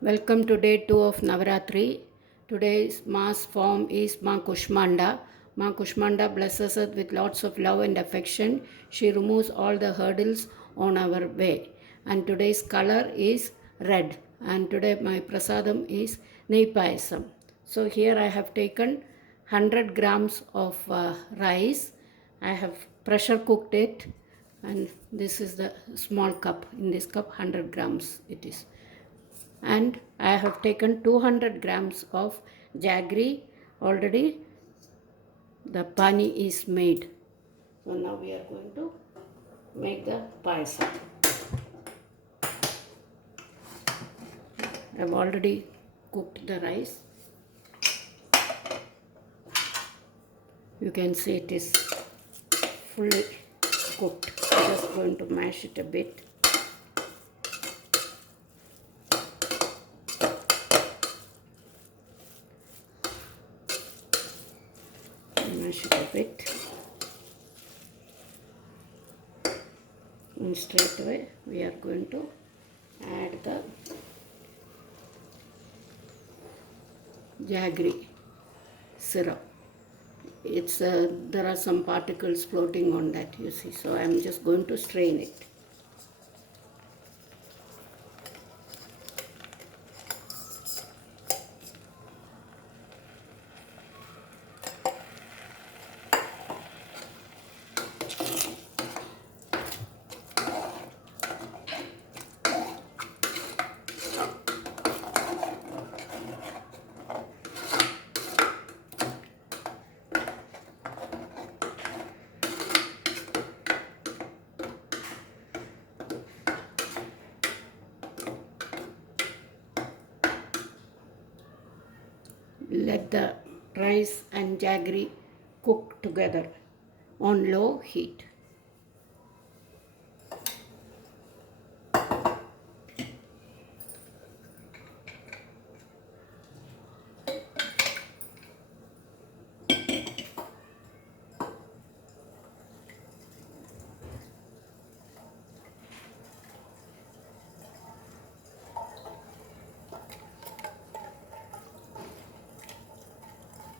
Welcome to day 2 of Navaratri. Today's mass form is Ma Kushmanda. Ma Kushmanda blesses us with lots of love and affection. She removes all the hurdles on our way. And today's color is red. And today my prasadam is Nei Payasam. So here I have taken 100 grams of rice. I have pressure cooked it, and this is the small cup. In this cup 100 grams it is, and I have taken 200 grams of jaggery. Already the pani is made. So now we are going to make the payasam. I have already cooked the rice. You can see it is fully cooked. I'm just going to mash it a bit. Mash it a bit. And straight away we are going to add the jaggery syrup. There are some particles floating on that, you see, so I am just going to strain it. Let the rice and jaggery cook together on low heat.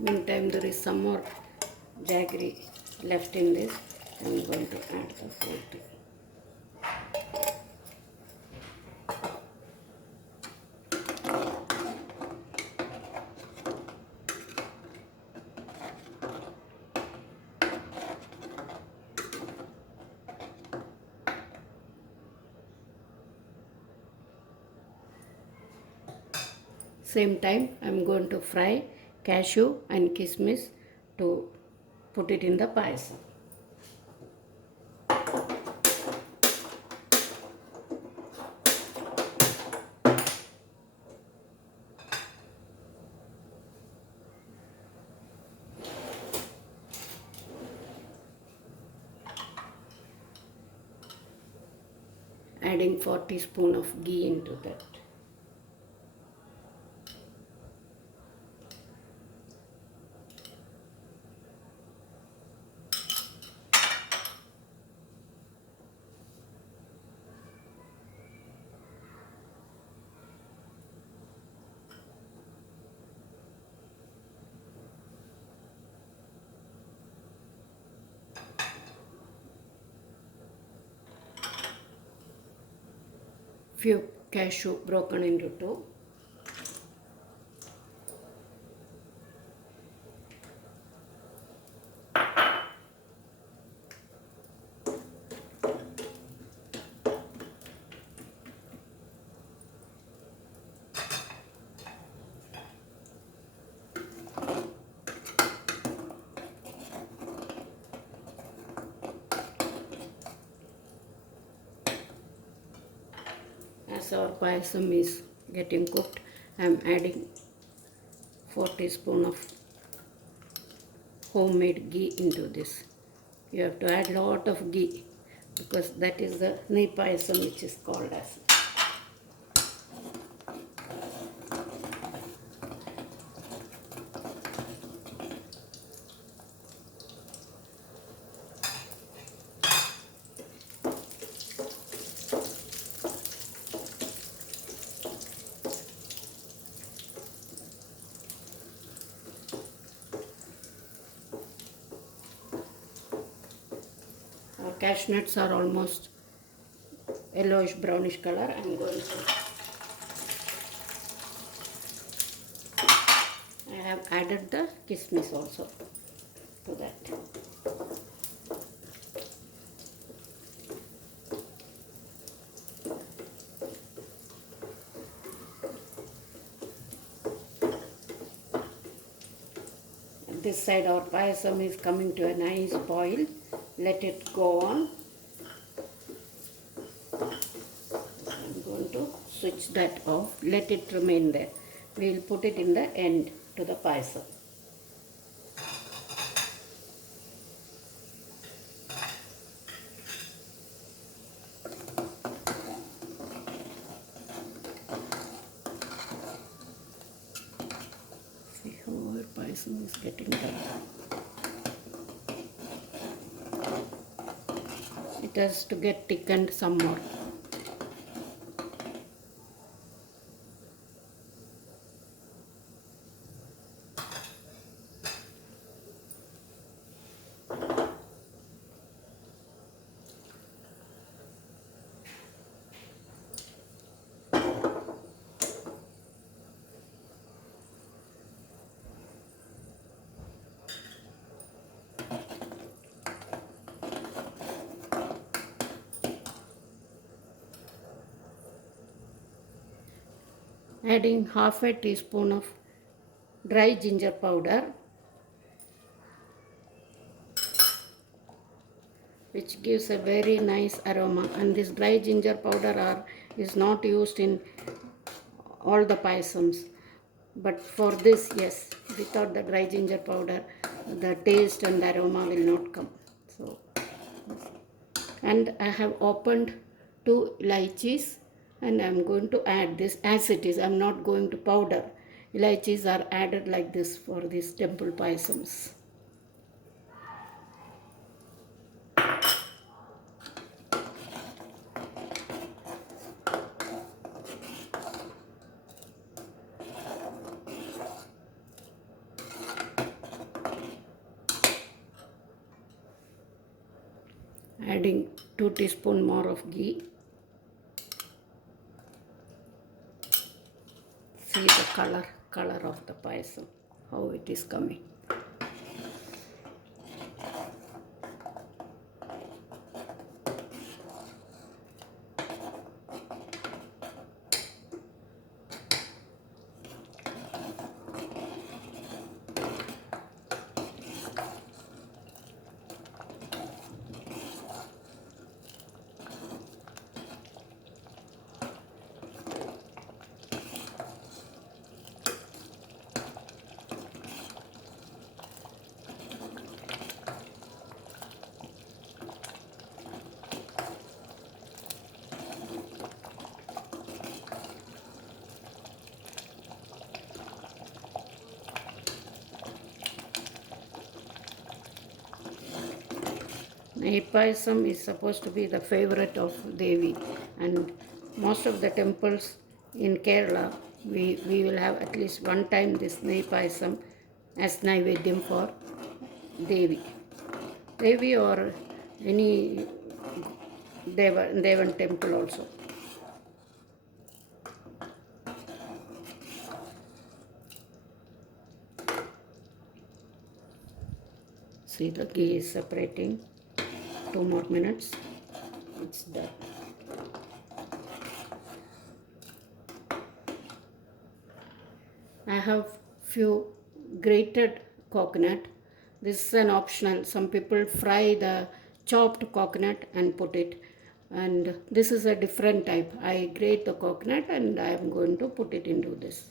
Meantime, there is some more jaggery left in this. I am going to add the whole thing. Same time, I am going to fry cashew and kismis to put it in the payasam. Adding 4 teaspoons of ghee into that. Few cashew broken into two. As our payasam is getting cooked, I am adding 4 teaspoons of homemade ghee into this. You have to add lot of ghee because that is the Nei Payasam, which is called as. cashew nuts are almost yellowish brownish color. I'm going to, I have added the kismis also to that. This side our payasam is coming to a nice boil. Let it go on. I'm going to switch that off. Let it remain there. We will put it in the end to the payasam. See how our payasam is getting done. It has to get thickened some more. Adding half a teaspoon of dry ginger powder, which gives a very nice aroma. And this dry ginger powder is not used in all the payasams, but for this, yes, without the dry ginger powder the taste and the aroma will not come. So, and I have opened 2 elaichis and I am going to add this as it is. I am not going to powder. Elaichis are added like this for these temple payasams. Adding 2 teaspoon more of ghee. See the color of the payasam, how it is coming. Night payasam is supposed to be the favorite of Devi, and most of the temples in Kerala, we will have at least one time this night payasam as Naivedyam for Devi. Devi or any Devan temple also. See, the ghee is separating. 2 more minutes. It's done. I have few grated coconut. This is an optional. Some people fry the chopped coconut and put it. And this is a different type. I grate the coconut and I am going to put it into this.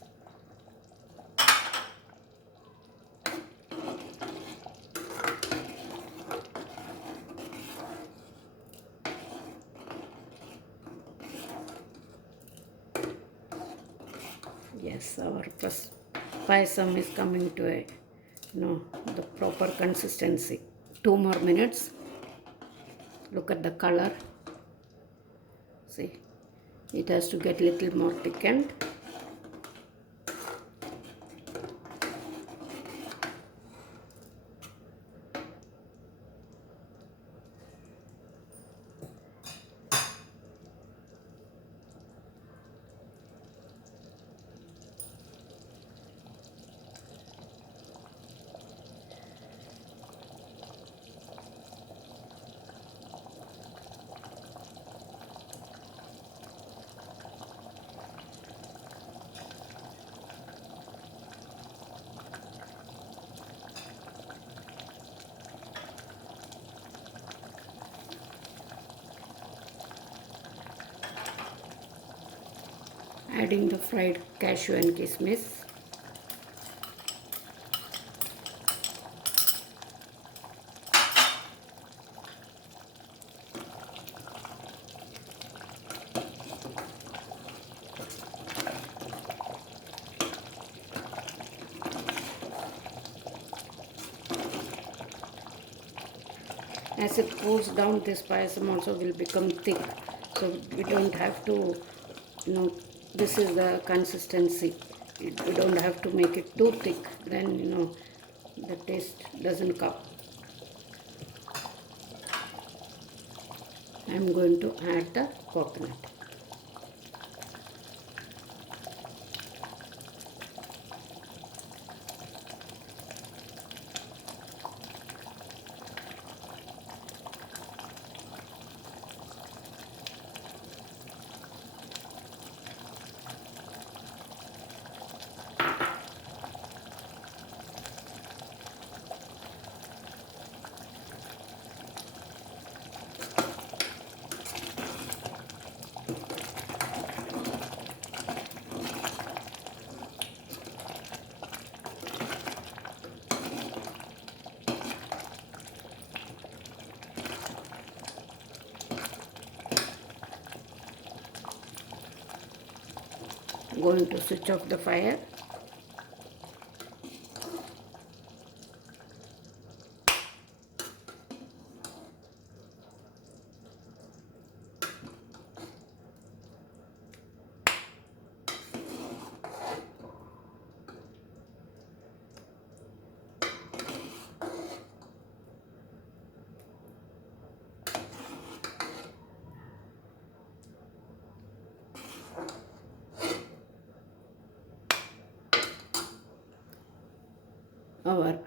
Yes, our payasam is coming to a, the proper consistency. 2 more minutes. Look at the color. See, it has to get little more thickened. adding the fried cashew and kismis. As it cools down, this payasam also will become thick. So we don't have to, this is the consistency. We don't have to make it too thick. Then, the taste doesn't come. I am going to add the coconut. Going to switch off the fire. Our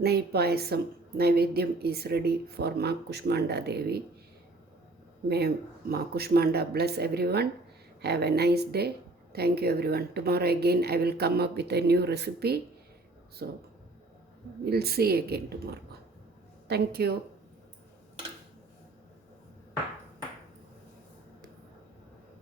Nai Payasam Naivedyam is ready for Ma Kushmanda Devi. May Ma Kushmanda bless everyone. Have a nice day. Thank you everyone. Tomorrow again I will come up with a new recipe. So we'll see again tomorrow. Thank you.